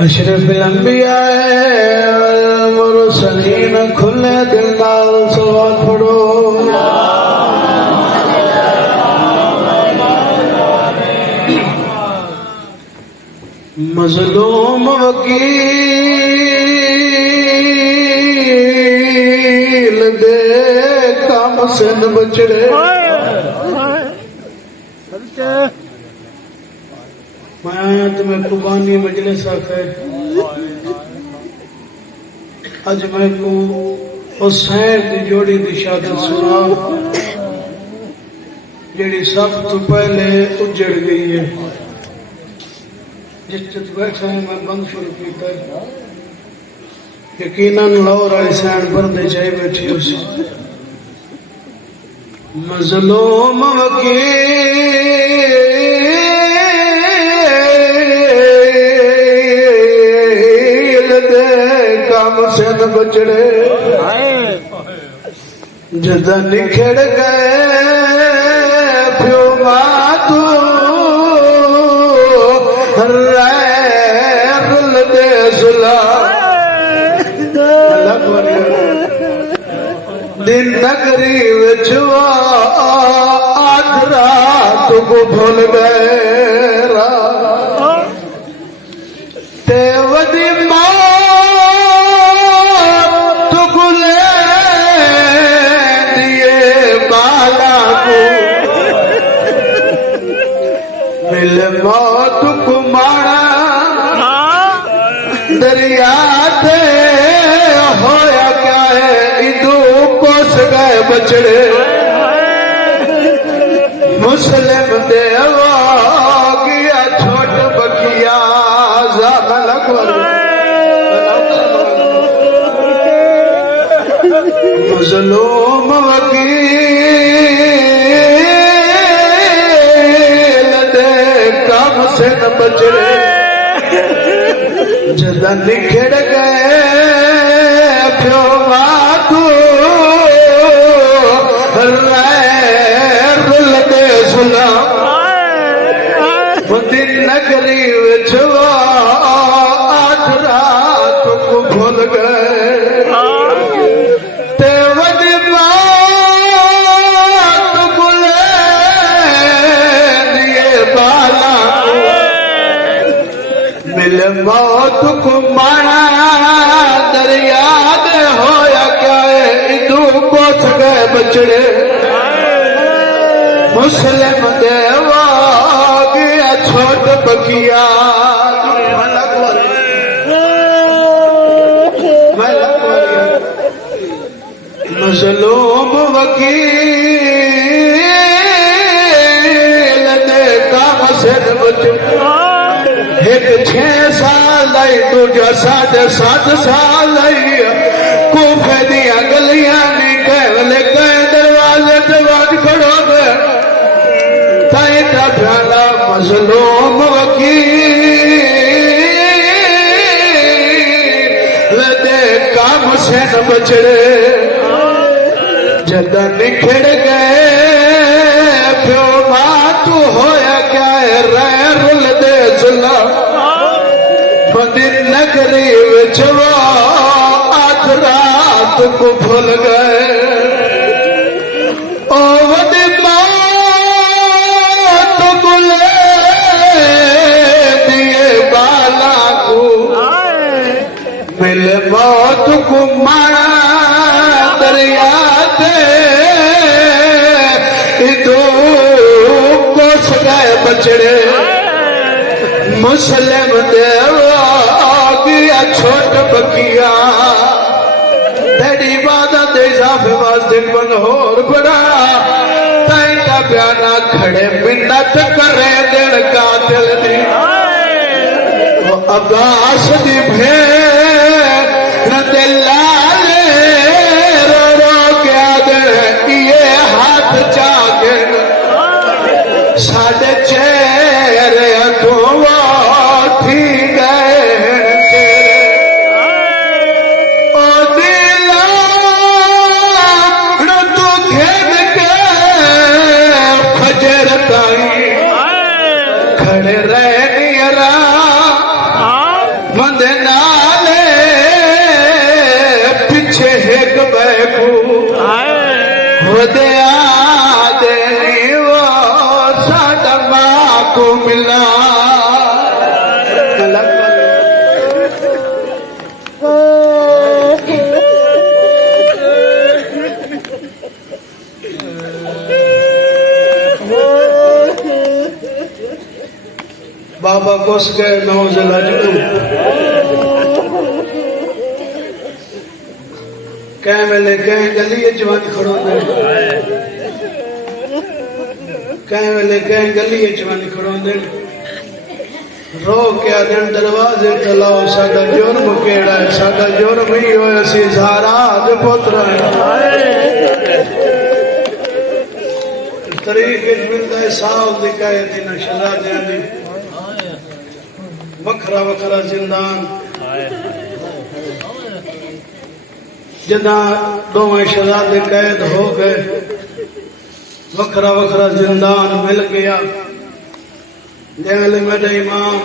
अशरफुल अंबिया वल मुरसलीन खुले दिल नाल सलावत पढ़ो। मजलूम वकील दे काम से न बचड़े। मैं तुम्हें कुर्बानी मजलिस आखे अज मैं को हुसैन की जोड़ी की शहादत सुना जेड़ी सब तो पहले उजड़ गई है। जिस बैठा है मैं बंद शुरू किया यकीनन लाहौर वाली सैन भरते चाहे बैठी उसी मजलूम वकील दे काम से न बचड़े। जद निखड़ गए प्यो मातू रैल दे सुला दिन नगरी विच आध रात को भूल गए ते वदी मौत को ले दिए बाला को मिले मौत को मारा दरिया थे होया क्या है इदू कोस गए बचड़े। मुस्लिम देवा गया छोट बकिया मजलूम वकील दे काम से न बचड़े। जदा निखड़ गए प्यो मातू रैल दे सुला दिन नगरी विच आध रात को भूल गए ते वदी मौत को ले दिए बाला मिले मौत को मारा दरिया दे होया क्या है इदू कोस गए बचड़े। मुस्लिम देवा गया छोट बकिया मजलूम वकील दे काम से न बचड़े। एक 6 साल दूजा 7.5 साल कूफे दिया गलियां नी कहले कहे दरवाजे ते बंद खड़ो गए ताई का प्याला मजलूम वकील दे काम से न बचड़े। जदा निखड़ गए प्यो मातू होया क्या है रैल दे सुला दिन नगरी विच आध रात को भूल गए ओ वदी मौत को ले दिए बाला को मिले मौत को मारा दरिया थे इदू कोस गए बचड़े। मुस्लिम देवा गया छोट बकिया तेरी इबादत इजाफे वास्ते बंद होर बड़ा ताई का प्याना खड़े मिन्नत करे दिल कातिल दी अब्बास दी भेर ते लाले रो रो के आदे ये हाथ चाके साढ़े चेहरे तो थी गए ओ दिला तू खेद के फजर ताई खड़े रहे नियरा मंद नाले पीछे एक बैकू हो दया देनी वो साडा मां को मिला बाबा घुस गए नौजला जू कह वेले कह गली जवान खड़ोंदे कह वेले कह गली जवान खड़ोंदे रो के आदन दरवाजे तलाओ साडा जुर्म केड़ा है साडा जुर्म ही होए असी ज़हरा दे पुत्र तरीक मिलदा है साहब दिखाए दिन शहजादियां दी वखरा वखरा जिंदान जिदा दोवें शहजादे कैद हो गए वखरा वखरा जिंदान मिल गया जैसे मेरे इमाम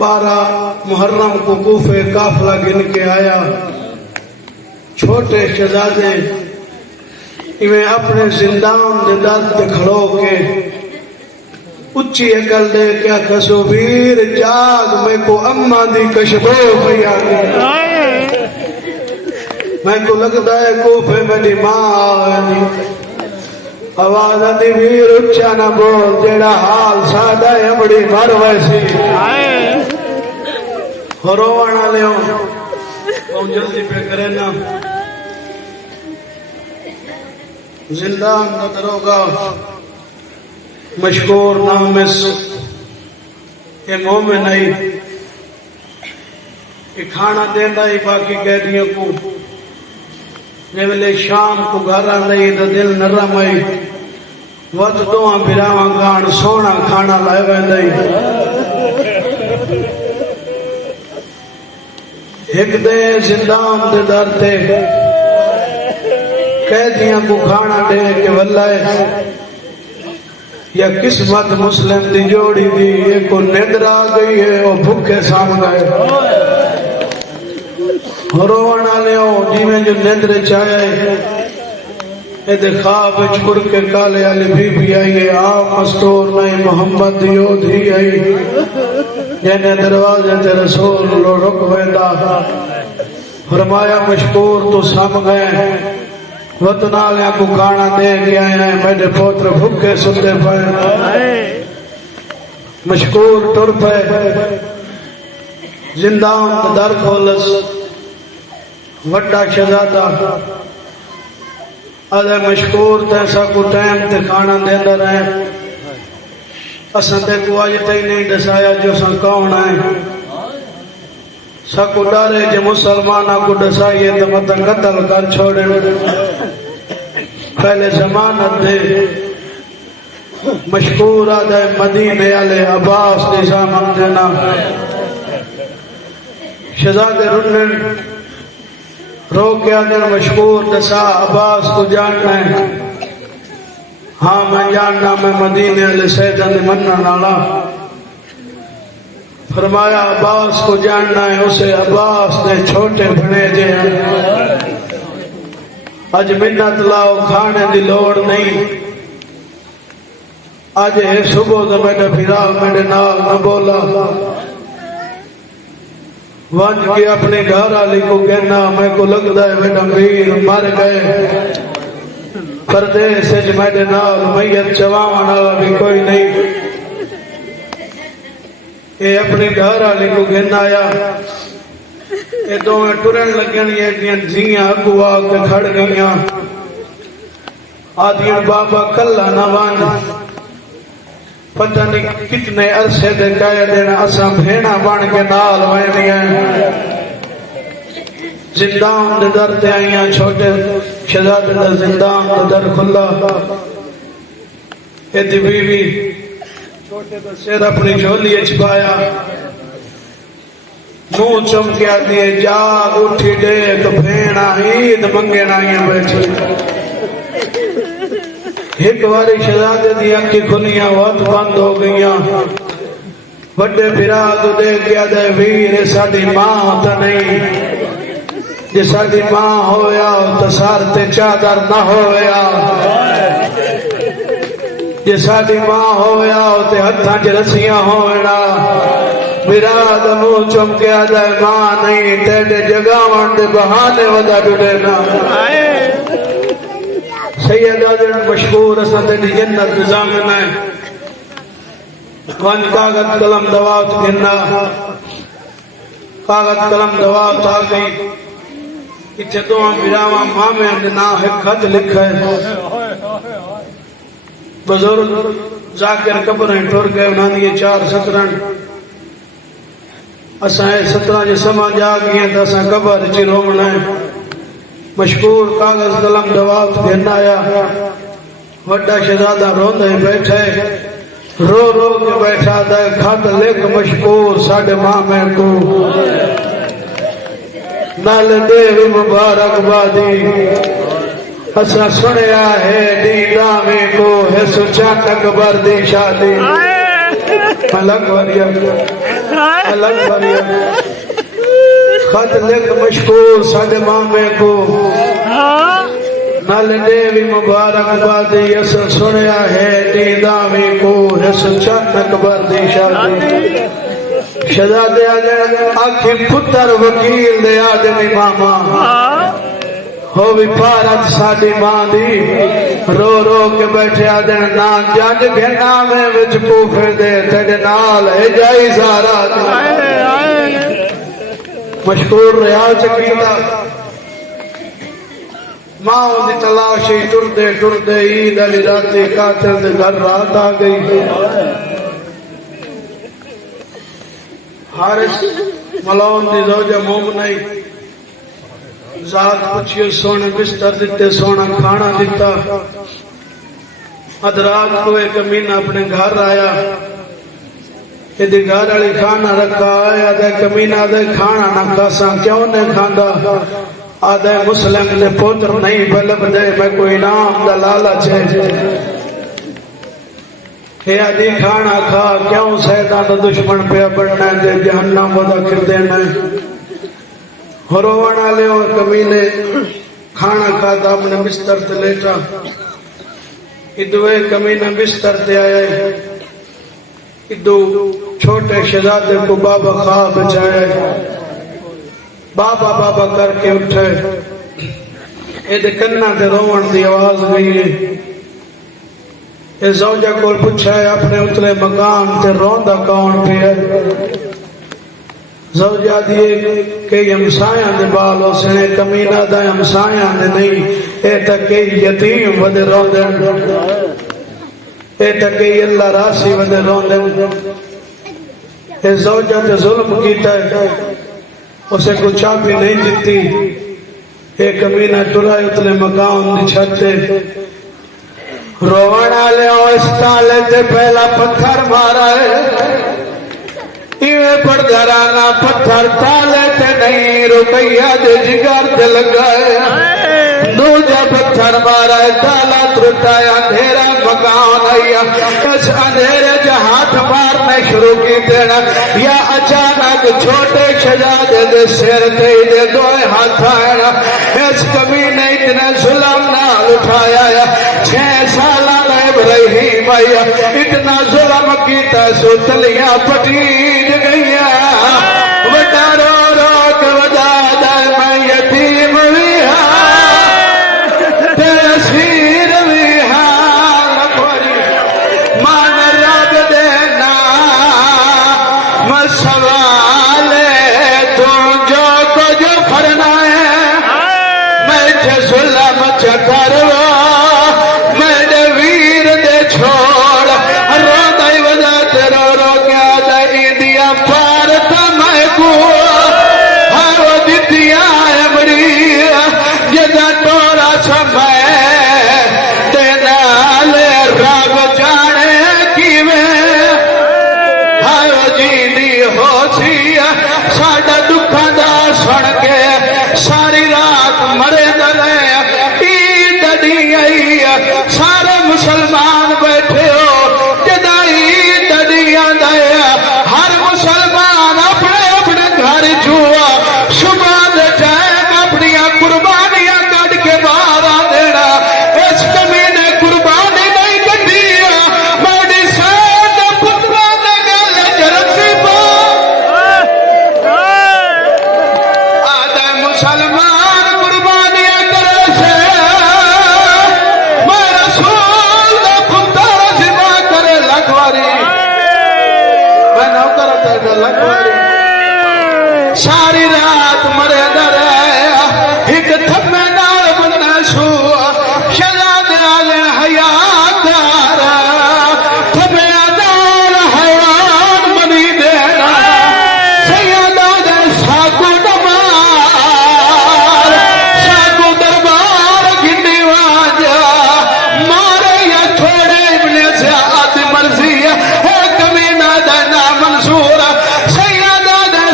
12 मुहर्रम को कूफे काफला गिन के आया छोटे शहजादे इवें अपने जिंदान दे दर ते खड़ो के उच्ची अकल दे क्या कसो वीर जाग मैं को अम्मा दी कशबो भैया मैं को लगता है कूफे मेरी मां आवेगी आवाज आती वीर उच्चा ना बोल जेड़ा हाल सादा है बड़ी भर वैसी रोवण ले जल्दी पे करे ना जिंदान का दरोगा मशहूर नाम ये मोमिन नहीं ये खाना देता ही बाकी कैदियों को जब शाम को घर आई तो दिल नरम आई वत दोआ बिरावा खान सोना खाना ला वेंदा एक दे जिंदान दे दर ते कैदियों को खाना दे के वल्लाए या किस्मत मुस्लिम दी जोड़ी दी ये को निंद्र आ गई है वो भूखे साम गए रोवण वाले जिमें जो निंद्र चाहे ये ख्वाब छुड़ के काले वाली बीबी आई है आ मस्तूर नहीं मोहम्मद योधी आई जने दरवाजे ते रसूल लो रुक वेंदा फरमाया मशकूर तो सम गए वतनालिया को खाना दे के आए हैं मेरे पोत्र भूखे सुते पे मशकूर टुर पे जिंदान दर खोलस वड्डा शहजादा अरे मशकूर तैसा को टाइम ते खाना देंदा रहे असन ते को आज तई नहीं दसाया जो सन कौन है सकु डरे जे मुसलमाना को दसाइए तो मत कत्ल कर छोड़े पहले जमानत दे मशकूर आदे मदीने आले अब्बास दे सामन देना शहजादे रुन्ने रो के आदे मशकूर दसा अब्बास को जानना है हाँ मैं जानना मैं मदीने आले सैयदा दे मन्ना नाला फरमाया अब्बास को जानना है उसे अब्बास ने छोटे भने जे अज मिन्नत लाओ खाने की लोड़ नहीं अज है सुबह तो मेरा फिरा मेरे नाल न बोला वंज के अपने घर वाली को कहना मैं को लगता है मेरा वीर मर गए परदेस मेरे नाल मैयत चवावन वाला भी कोई नहीं ये अपने घर वाले को कहना आया ये दोवें टुरन लगनिया जियां अगू आके खड़ गईया आदिया बाबा कला न वन पता नहीं कितने अरसे दे कह दिन असा भेड़ा बन के नाल वहदिया जिंदान दे दर ते आईया छोटे शहजादे दा जिंदान दा दर खुला एदी बीवी छोटे दा सिर अपनी झोली च पाया मुंह चमकिया दिए जाग उठी देख भेड़ा ईद मंगे नाइया बैठी एक बारी शहजादे दी अखी खुलियां वत बंद हो गईया बड़े बिरा तू देख गया दे वीर साडी मां तो नहीं जे साडी मां होया तो सर ते चादर न होया जे साडी मां होया ते हत्थां च रस्सियां होना विराद मुंह चमकिया दे मां नहीं तेरे जगावन दे बहाने वदा डुडे ना सैयदा मशहूर असा तेरी जन्नत निजामन है वन कागज कलम दवात गिरना कागज कलम दवात आ गई इतने दो बिरावा मामे ने ना है खत लिखा है बुजुर्ग जाकर कब्रें टुर गए उन्होंने 4 सतरन असा 17 जो समझ आ गए तो असा कबर च रोमना है मशहूर कागज कलम दवात गिरना आया वड्डा शहजादा रोंदे बैठे रो रो के बैठा दे खत लिख मशहूर साडे मामे को नल देव मुबारकबादी असा सुनिया है दीदा में को है सुचाक अकबर दी शादी अलग वरिया खत लिख मशहूर साडे मामे को नल देवी मुबारकबादी असा सुनिया है दीदा में को है सुचाक अकबर दी शादी शहजादे आखिर पुत्र वकील दे आदमी मामा हो भी भारत साडी मां दी रो रो के बैठे आदे ना जज घेना में विच पूफे दे तेरे नाल है जाई सारा मशहूर रहा चकीता मां दी तलाशी टुरदे टुरदे ईद अली राती कातिल दे घर रात आ गई हारिस मलौन दी जोजा मोमनई जात पुछियो सोने बिस्तर दिते सोना खाना दिता अदरात को एक कमीना अपने घर आया यदि घर वाली खाना रखा आया दे कमीना दे खाना ना खासा क्यों नहीं खांदा आदे मुस्लिम दे पुत्र नहीं बलब दे मैं कोई इनाम दा लालच है हे आदि खाना खा क्यों शैतान दा दुश्मन पे बनना दे जहन्नम वदा कर देना रोवण वाले और कमीने खाना खाता अपने बिस्तर ते लेटा इदुए कमीने बिस्तर ते आया इदु छोटे शहजादे को बाबा ख्वाब बचाया बाबा बाबा करके उठे एदे कन्ना ते रोवण दी आवाज गई ए जोजा को पूछा अपने उतले मकान ते रोंदा कौन पिया जोजा दिए के हमसाया दे बालो सने कमीना दा हमसाया दे नहीं ए तक के यतीम वद रोंदे ए तक के अल्लाह रासी वद रोंदे ए जोजा ते जुल्म कीता उसे कुछ चाबी नहीं दिती ए कमीना टुरा उतले मकान दी छत ते रोवण वाले उस ताले ते पहला पत्थर मारा है इवे पर घराना पत्थर ताले ते नहीं रुपया दे जिगर ते लगाए दूजा पत्थर मारा ताला त्रुटाया अंधेरा मकान आया इस अंधेरे च हाथ मारने शुरू की देना या अचानक छोटे शहजादे दे सिर ते दे दो हाथ आया इस कमीने इतने जुल्म नाल उठाया 6 साल इब्राहिम आया इतना जुल्म कीता सुतलियां पटीज गईया वड्डा रो रो के वदा दा मैं यतीम भी हां तस्वीर भी हां खोरी मान रब देना मसवाले तू जो कुछ आई सारे मुसलमान बैठे हो जदाई ददिया दया हर मुसलमान अपने अपने घर जुआ सुबह जाए अपनी कुर्बानियां कट के बाहर आ देना इस कमी ने कुर्बानी नहीं कटी मेरी सैद पुत्रा ने गल जरसी आदे मुसलमान कुर्बानियां करे से मैं रसूल दा पुत्र जिमा करे लखवारी मैं नौकर तेरा लखवारी सारी रात मरे दर एक थम्मे नाल बंदा छुआ शहजाद आले हयादार थम्मे नाल हयान बनी देना सैयदा दे साकू दरबार गिंडी वाजा मारे या छोड़े इब्ने ज़ियाद मर्जी है कमीना दा ना मंसूर सैयदा दे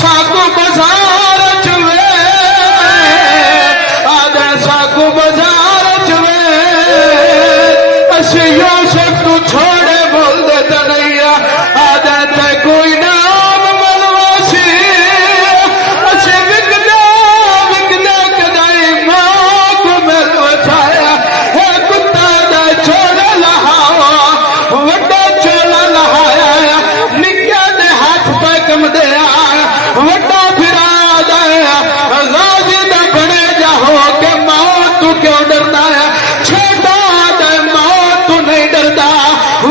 साकू बाजार चवे आदे साकू बाजार चवे असी यूसुफ तू छोड़े बोल देता नहीं आदे ते कोई नाम मनवासी असी विकदा कदाई मां को मिल बचाया है कुत्ता दा छोड़ा लहावा वड्डा चोला लहाया निक्का दे हाथ पे कम दे वड्डा फिरा दया गाजी दा बने जाओ के मौत तू क्यों डरता है छोटा दे मौत तू नहीं डरता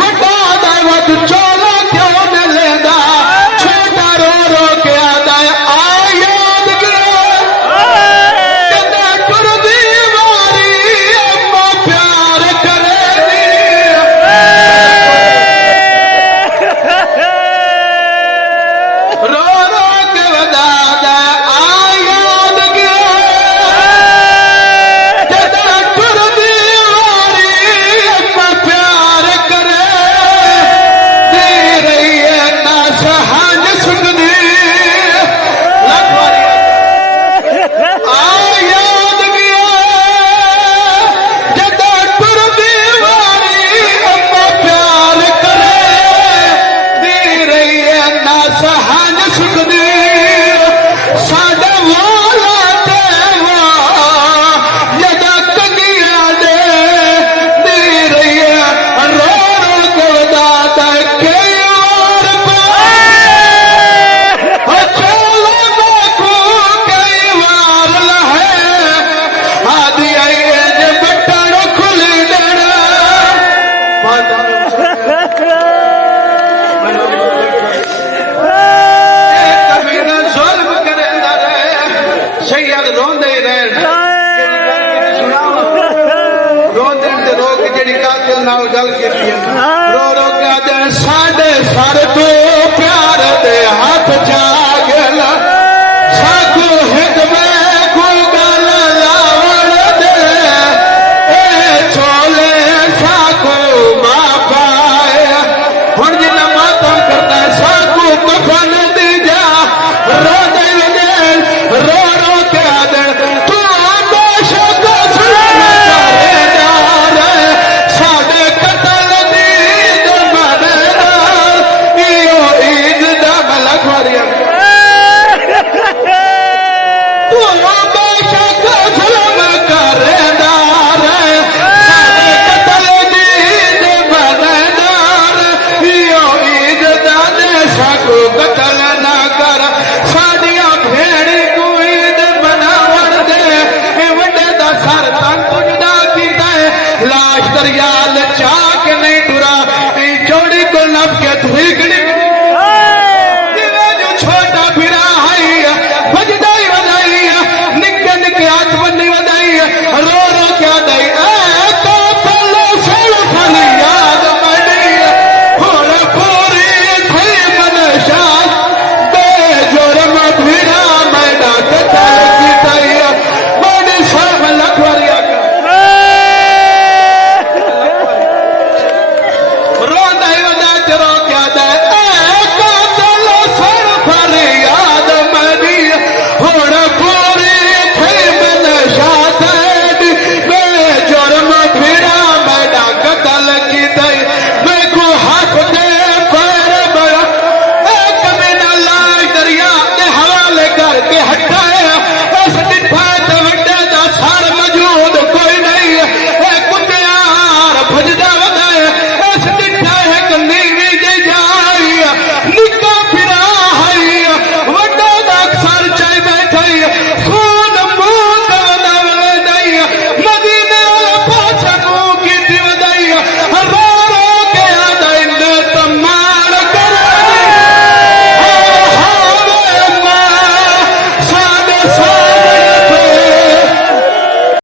वड्डा दे वद चोला क्यों न लेदा छोटा रो रो के आता है आ याद कदा कर दीवारी अम्मा प्यार करेगी रो रो के बता दे आ याद कदा कर दीवारी अम्मा प्यार करे दे रही है ना सहज सुखदी लखवारी आ याद जदा कर दीवारी अम्मा प्यार करे दे रही है ना सहज सुखदी साडे वाला देवा जदा कंगिया दे रही है रो रो के बताता के और चलो देखो कई बार लहे आदि आई जे बटन खुली देना कबीरा जुल्म करे सैयद रोंदे ही रहे रोंदे ते रो के जेड़ी कातिल नाल गल कीती रो रो के आदे साडे सर तो